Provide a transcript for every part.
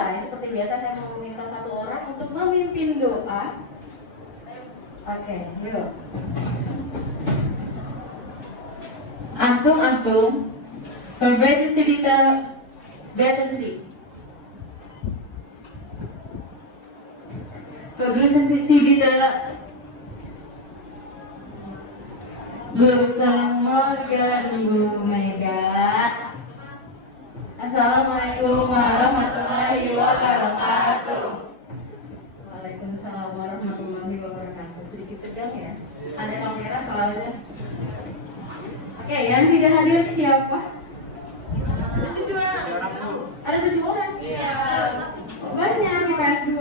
mulai. Seperti biasa saya mau meminta satu orang untuk memimpin doa. Oke, yuk. Antum, verbeten Sie bitte, beten Sie. Begrüßen Sie bitte. Guten Morgen, Bu Mega. Assalamualaikum warahmatullahi wabarakatuh. Waalaikumsalam warahmatullahi wabarakatuh. Sedikit tegang ya. Ada kamera soalnya. Oke, yang tidak hadir siapa? Ada 7 orang. Ada 7 orang? Iya. Oh, banyak di PS2.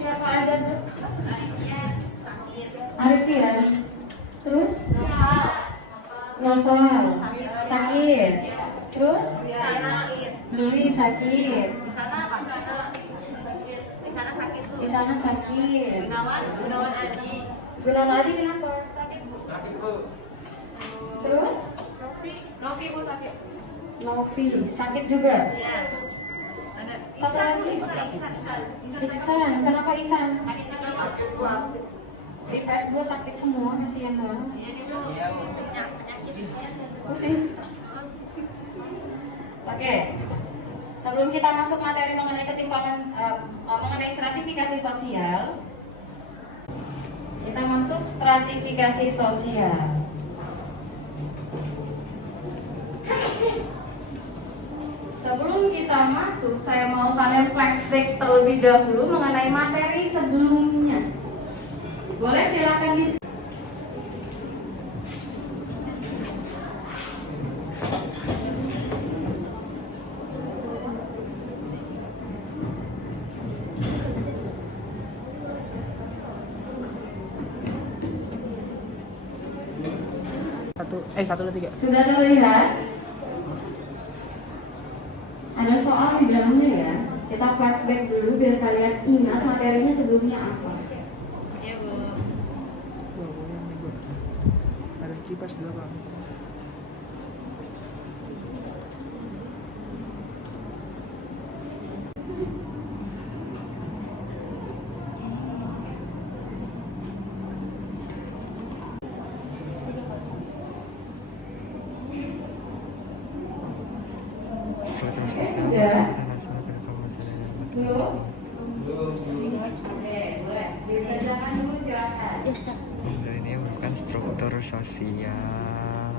Siapa aja tuh? Arifin. Terus? Novel. Sakit. Terus? Luri sakit. Di sana sakit. Gunawan Adi. Gunawan Adi kenapa? Sakit Bu. Terus? Novi Bu sakit. Novi sakit juga. Iya. Ada Satu lagi? Ihsan. Kenapa Ihsan? Sakit sakit. Di PS2 sakit semua, kasihan banget. Pusing. Oke. Sebelum kita masuk materi mengenai ketimpangan mengenai stratifikasi sosial, kita masuk stratifikasi sosial. Sebelum kita masuk, saya mau kalian flashback terlebih dahulu mengenai materi sebelumnya. Boleh silakan di Satu, dua, tiga. Sudah terlihat? Ada soal di dalamnya ya. Kita flashback dulu biar kalian ingat materinya sebelumnya apa. Iya Bu. Ada kipas di belakang. Sudah? Belum? Oke, boleh. Dikerjakan dulu silakan. Ini bukan struktur sosial.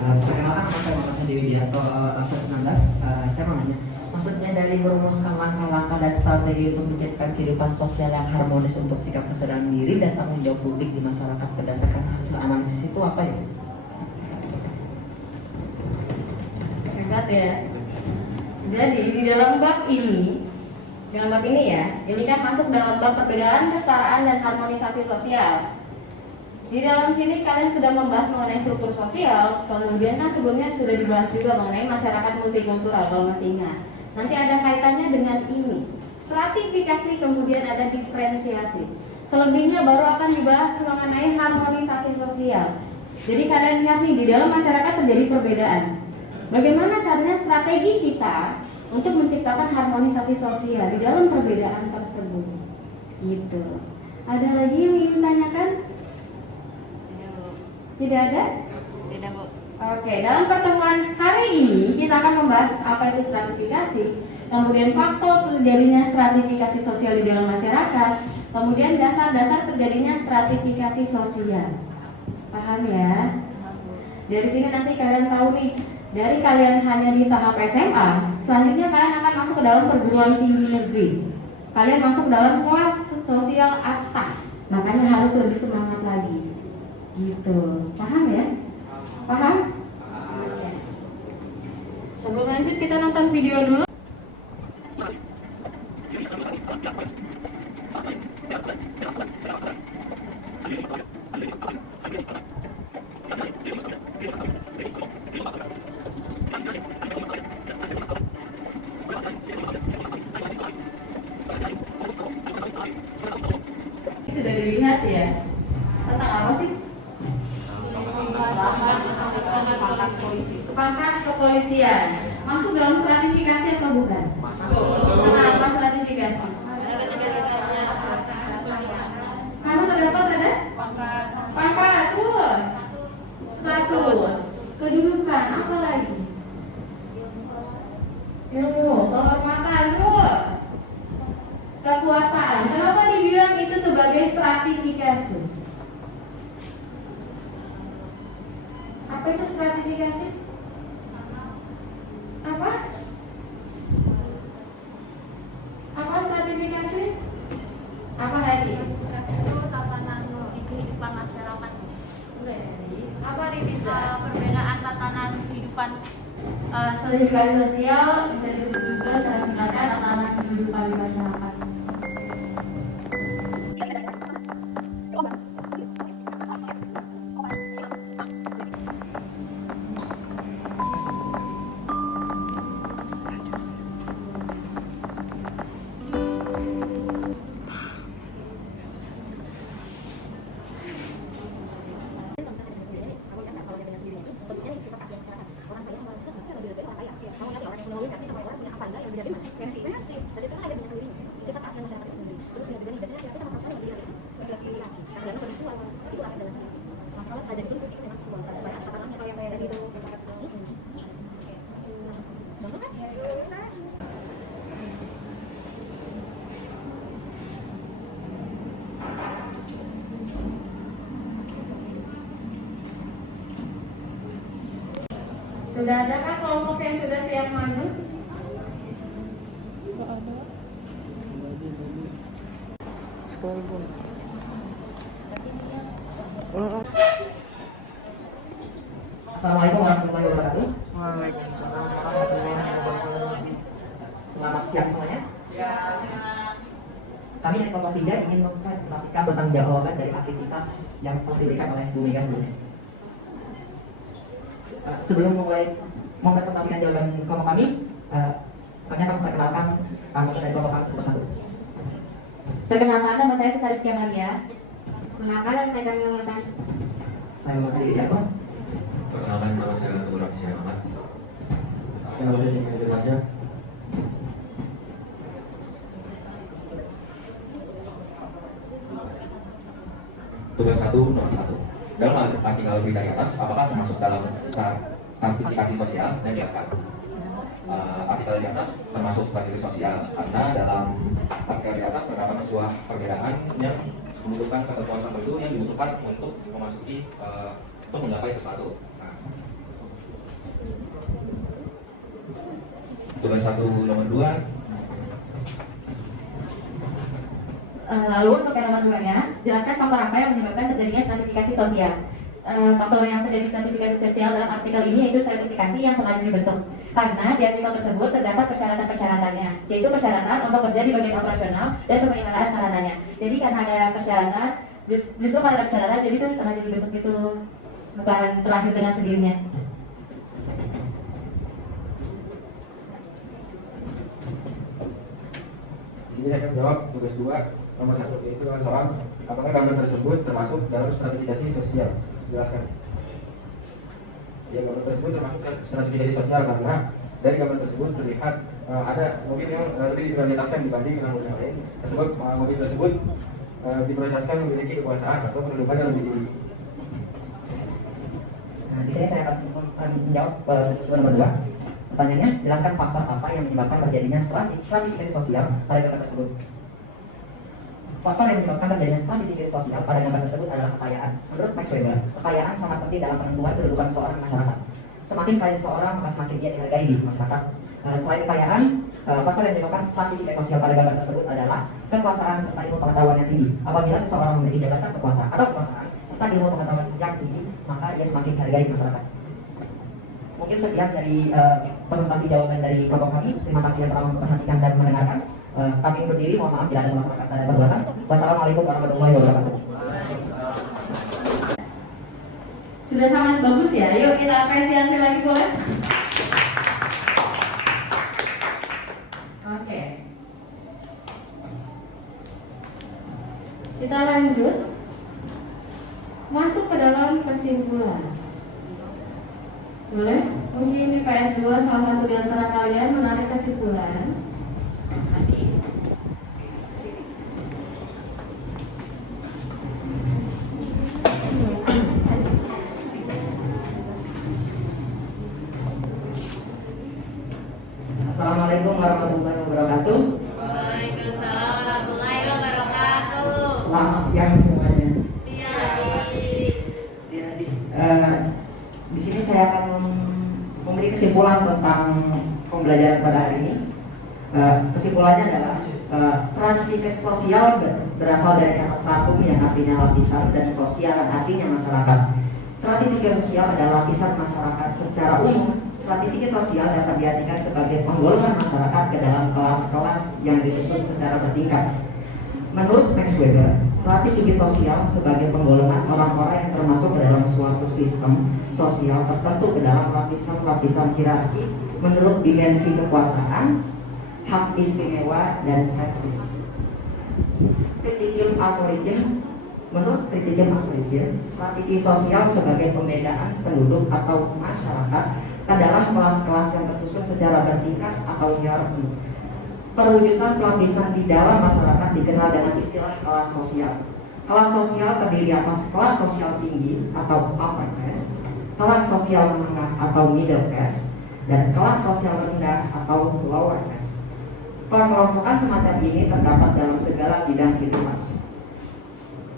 Perkenalkan nama saya Muhammad Dewi Widianto, absen 19. Saya mau nanya, maksudnya dari merumuskan langkah-langkah dan strategi untuk menciptakan kehidupan sosial yang harmonis untuk sikap kesadaran diri dan tanggung jawab publik di masyarakat berdasarkan hasil analisis itu apa ya? Hebat ya. Jadi di dalam bab ini ya, ini kan masuk dalam bab perbedaan, kesetaraan dan harmonisasi sosial. Di dalam sini kalian sudah membahas mengenai struktur sosial, kemudian kan sebelumnya sudah dibahas juga mengenai masyarakat multikultural kalau masih ingat. Nanti ada kaitannya dengan ini, stratifikasi, kemudian ada diferensiasi. Selebihnya baru akan dibahas mengenai harmonisasi sosial. Jadi kalian lihat nih, di dalam masyarakat terjadi perbedaan. Bagaimana caranya strategi kita untuk menciptakan harmonisasi sosial di dalam perbedaan tersebut? Gitu. Ada lagi yang ingin tanyakan? Tidak ada? Tidak Bu. Oke, dalam pertemuan hari ini kita akan membahas apa itu stratifikasi, kemudian faktor terjadinya stratifikasi sosial di dalam masyarakat, kemudian dasar-dasar terjadinya stratifikasi sosial. Paham ya? Dari sini nanti kalian tahu nih, dari kalian hanya di tahap SMA, selanjutnya kalian akan masuk ke dalam perguruan tinggi negeri. Kalian masuk dalam kelas sosial atas, makanya harus lebih semangat lagi. Gitu, paham ya? Paham? Sebelum lanjut kita nonton video dulu. ingat ya. Tentang apa sih? Pangkat kepolisian. Masuk dalam stratifikasi atau bukan? Masuk. Kenapa stratifikasi? Karena terdapat ada pangkat, terus status, kedudukan, apa lagi? Ilmu, kehormatan, terus kekuasaan. Kenapa dibilang itu sebagai stratifikasi? Apa itu stratifikasi? Apa? Apa stratifikasi? Apa lagi? Itu tatanan kehidupan masyarakat. Apa nih bisa? Perbedaan tatanan kehidupan Stratifikasi sosial bisa disebut juga stratifikasi tatanan kehidupan di masyarakat. Sudah adakah kelompok yang sudah siap maju? Sekolah pun. Assalamualaikum warahmatullahi wabarakatuh. Waalaikumsalam warahmatullahi wabarakatuh. Selamat siang semuanya. Kami dari kelompok 3 ingin mempresentasikan tentang jawaban dari aktivitas yang telah diberikan oleh Bu Mega sebelumnya. Sebelum memulai mempresentasikan jawaban kelompok kami akan memperkenalkan anggota dari kelompok kami satu persatu. Perkenalkan, nama saya Sesariskia Maria. Perkenalkan, nama saya Kamil Masan. Saya Muhammad Widianto. Perkenalkan, nama saya Ratu Raksya Ahmad. Nama saya Singkat Irwansyah. Tugas 1, nomor 1. Dalam artikel lebih dari atas, apakah termasuk dalam stratifikasi sosial? Dan jelaskan. Artikel di atas termasuk stratifikasi sosial karena dalam artikel di atas terdapat sebuah perbedaan yang membutuhkan ketentuan tertentu yang dibutuhkan untuk memasuki untuk menggapai sesuatu. Nah, tugas 1, nomor 2. Lalu untuk yang nomor 2-nya, jelaskan faktor apa yang menyebabkan terjadinya stratifikasi sosial. Faktor yang terjadi stratifikasi sosial dalam artikel ini yaitu stratifikasi yang sengaja dibentuk. Karena di artikel tersebut terdapat persyaratan-persyaratannya, yaitu persyaratan untuk kerja di bagian operasional dan pemeliharaan sarananya. Jadi karena ada persyaratan, justru karena ada persyaratan, jadi itu sengaja dibentuk itu, bukan terlahir dengan sendirinya. Jadi saya akan jawab tugas 2 nomor 1, yaitu dengan soal apakah gambar tersebut termasuk dalam stratifikasi sosial. Jelaskan. Ya, gambar tersebut termasuk stratifikasi sosial karena dari gambar tersebut terlihat ada mobil yang lebih diprioritaskan dibanding dengan mobil yang lain. Tersebut mobil tersebut diprioritaskan memiliki kekuasaan atau kedudukan yang lebih tinggi. Nah, di sini saya akan menjawab nomor 2. Pertanyaannya, jelaskan faktor apa yang menyebabkan terjadinya stratifikasi sosial pada gambar tersebut. Faktor yang menyebabkan terjadinya stratifikasi sosial pada gambar tersebut adalah kekayaan. Menurut Max Weber, kekayaan sangat penting dalam penentuan kedudukan seorang masyarakat. Semakin kaya seseorang, maka semakin dia dihargai di masyarakat. Selain kekayaan, faktor yang menyebabkan stratifikasi sosial pada gambar tersebut adalah kekuasaan serta ilmu pengetahuan yang tinggi. Apabila seseorang memiliki jabatan kekuasaan serta ilmu pengetahuan yang tinggi, maka dia semakin dihargai di masyarakat. Mungkin sekian dari presentasi jawaban dari kelompok kami. Terima kasih yang telah memperhatikan dan mendengarkan. Kami undur diri, mohon maaf bila ada salah kata dan perbuatan. Wassalamualaikum warahmatullahi wabarakatuh. Sudah sangat bagus ya, yuk kita apresiasi lagi boleh? Oke. Kita lanjut kesimpulan. Tadi Assalamualaikum warahmatullahi wabarakatuh. Waalaikumsalam warahmatullahi wabarakatuh. Selamat siang semuanya. Iya. Di sini saya akan memberi kesimpulan tentang pembelajaran pada hari ini. Kesimpulannya adalah stratifikasi sosial berasal dari kata stratum yang artinya lapisan dan sosial yang artinya masyarakat. Stratifikasi sosial adalah lapisan masyarakat secara umum. Stratifikasi sosial dapat diartikan sebagai penggolongan masyarakat ke dalam kelas-kelas yang disusun secara bertingkat. Menurut Max Weber, stratifikasi sosial sebagai penggolongan orang-orang yang termasuk ke dalam suatu sistem sosial tertentu ke dalam lapisan-lapisan hierarki menurut dimensi kekuasaan, hak istimewa, dan prestis. Menurut Kritikum Asolikin, strategi sosial sebagai pembedaan penduduk atau masyarakat adalah kelas-kelas yang tersusun secara bertingkat atau hierarki. Perwujudan lapisan di dalam masyarakat dikenal dengan istilah kelas sosial. Kelas sosial terdiri atas kelas sosial tinggi atau upper class, kelas sosial menengah atau middle class, dan kelas sosial rendah atau lower class. Pengelompokan semacam ini terdapat dalam segala bidang kehidupan.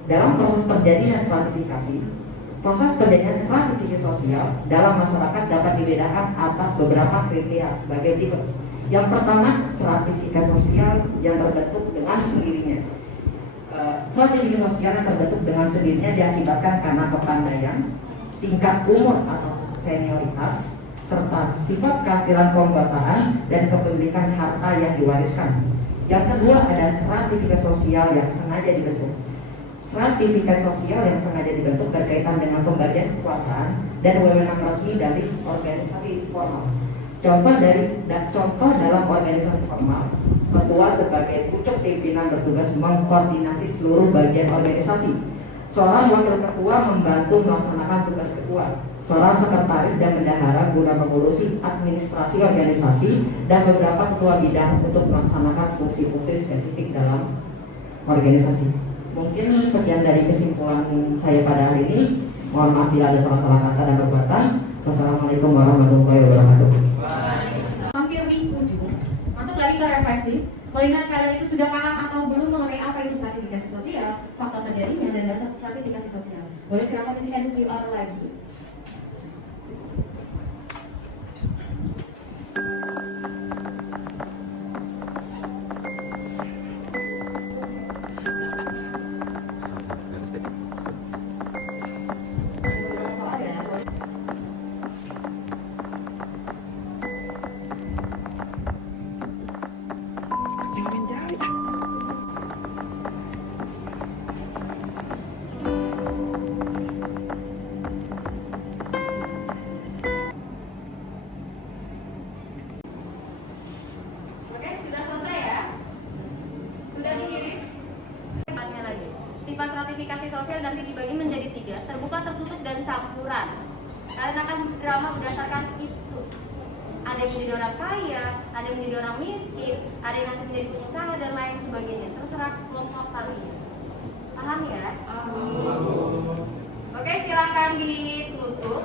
Dalam proses terjadinya stratifikasi sosial dalam masyarakat dapat dibedakan atas beberapa kriteria sebagai berikut. Yang pertama, stratifikasi sosial yang terbentuk dengan sendirinya. Stratifikasi sosial yang terbentuk dengan sendirinya diakibatkan karena kepandaian, tingkat umur atau senioritas, serta sifat keaslian keanggotaan dan kepemilikan harta yang diwariskan. Yang kedua ada stratifikasi sosial yang sengaja dibentuk. Stratifikasi sosial yang sengaja dibentuk berkaitan dengan pembagian kekuasaan dan wewenang resmi dari organisasi formal. Contoh dalam organisasi formal, ketua sebagai pucuk pimpinan bertugas mengkoordinasi seluruh bagian organisasi. Seorang wakil ketua membantu melaksanakan tugas ketua. Seorang sekretaris dan bendahara guna mengurusi administrasi organisasi dan beberapa ketua bidang untuk melaksanakan fungsi-fungsi spesifik dalam organisasi. Mungkin sekian dari kesimpulan saya pada hari ini. Mohon maaf bila ada salah-salah kata dan perbuatan. Wassalamualaikum warahmatullahi wabarakatuh. hampir di ujung, masuk lagi ke refleksi. Melihat kalian itu sudah paham atau belum mengenai apa itu stratifikasi sosial, faktor terjadinya, dan dasar stratifikasi sosial. Boleh silakan isikan QR lagi. Sifat stratifikasi sosial nanti dibagi menjadi 3, terbuka, tertutup, dan campuran. Kalian akan drama berdasarkan itu. Ada yang menjadi orang kaya, ada yang menjadi orang miskin, ada yang nanti menjadi pengusaha, dan lain sebagainya. Terserah kelompok kalian. Paham ya? Oke, silakan ditutup.